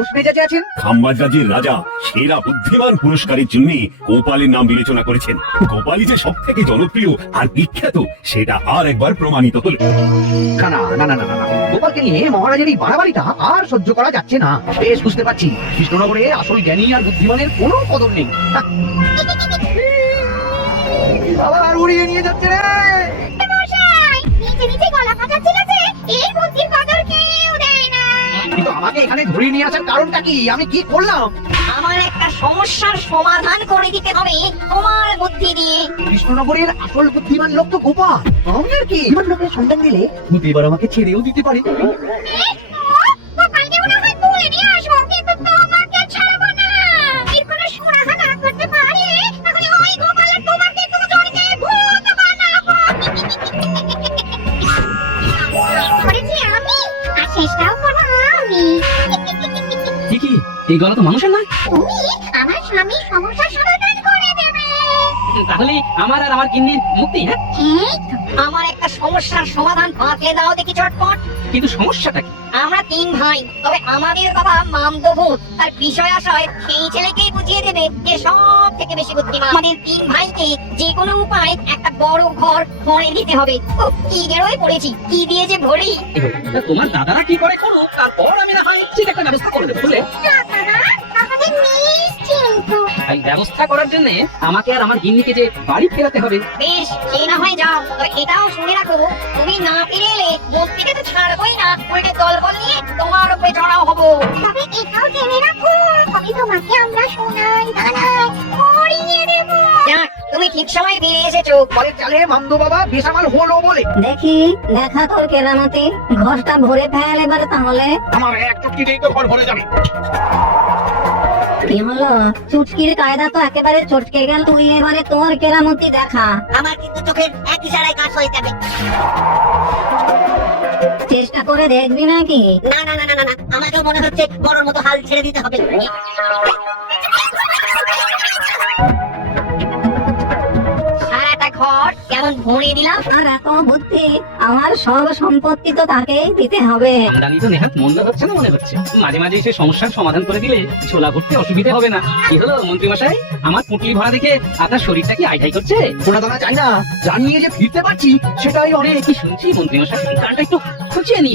সাহস মেজাজে আছেন? খাম্বাজাজির রাজা সেরা বুদ্ধিমান পুরস্কারের জন্য গোপালের নাম বিবেচনা করেছেন। গোপালই যে সব থেকে জনপ্রিয় আর বিখ্যাত সেটা আর একবার প্রমাণিত হলো। না না না না না না না। গোপালকে নিয়ে মহারাজের এই বাড়াবাড়িটা আর সহ্য করা যাচ্ছে না। বেশ বুঝতে পারছি কৃষ্ণনগরে আসল জ্ঞানী আর বুদ্ধিমানের কোনো কদর নেই। আবার উড়িয়ে নিয়ে যাচ্ছে রে। কিন্তু আমাকে এখানে ধরিয়ে নিয়ে আসার কারণটা কি? আমি কি করলাম? আমার একটা সমস্যার সমাধান করে দিতে হবে তোমার বুদ্ধি দিয়ে। কৃষ্ণনগরের আসল বুদ্ধিমান লোক তো গোপাল। আমি আর কি এবার লোকের সন্ধান দিলে কিন্তু এবার আমাকে ছেড়েও দিতে পারে। কি এই গলা তো মানুষের না? আমার স্বামী সমস্যার সমাধান করে দেবে। তাহলে আমার আর আমার গিন্নির মুক্তি। হ্যাঁ, আমার একটা সমস্যার সমাধান বাতলে দাও দেখি চটপট। কিন্তু সমস্যাটা কি? আমরা 3 ভাই, তবে আমাদের বাবা মামদভূত। তার বিষয় আশয় সেই ছেলেকেই বুঝিয়ে দেবে যে সব থেকে বেশি বুদ্ধিমান। আমাদের 3 ভাইকে যে কোনো উপায় একটা বড় ঘর করে দিতে হবে। কি বেরোয় পড়েছি, কি দিয়ে যে ভরি। তোমার দাদারা কি করে করুক, তারপর আমি না হয় সেটা একটা ব্যবস্থা করে দেবো। বুঝলে, এই ব্যবস্থা করার জন্য আমাকে আর আমার গিন্নিকে যে বাড়ি ফেরাতে হবে। বেশ, সে না হয় যাও, তবে এটাও শুনে রাখো তুমি না ফিরে এলে মন্ত্রীকে তো ছাড়বই না, উল্টে দলবল নিয়ে তোমার উপরে চড়াও হবো। তবে এটাও জেনে রাখো আমি তোমাকে আমরা সোনার দানায় ভরিয়ে দেবো। যাক, তুমি ঠিক সময় ফিরে এসেছো। পরের চালে মামদো বাবা বেসামাল হলো বলে। দেখি দেখা তোর কেরামতি, ঘরটা ভরে ফেল এবারে তাহলে। আমার এক চুটকিতেই তো ঘর ভরে যাবে। কি হলো? চুটকির কায়দা তো একেবারে চটকে গেল। তুই এবারে তোর কেরামতি দেখা। আমার কিন্তু চোখের এক ইশারায় কাজ হয়ে যাবে। চেষ্টা করে দেখবি নাকি? না না না না না, আমাকেও মনে হচ্ছে বড়র মতো হাল ছেড়ে দিতে হবে। সারাটা ঘর কেমন ভরিয়ে দিলাম। আর এত বুদ্ধি, আমার সব সম্পত্তি তো তাকেই দিতে হবে। আমদানি তো নেহাত মন্দ হচ্ছে না মনে হচ্ছে। মাঝে মাঝে সে সমস্যার সমাধান করে দিলে ছোলা ভরতে অসুবিধা হবে না। কি হলো মন্ত্রী মশাই, আমার পুঁটলি ভরা দেখে আপনার শরীরটা কি আইটাই করছে? সোনা দানা চাই না, জানিয়ে যে ফিরতে পারছি সেটাই অনেক। কি শুনছি মন্ত্রী মশাই, কানটা একটু খুঁচিয়ে নি।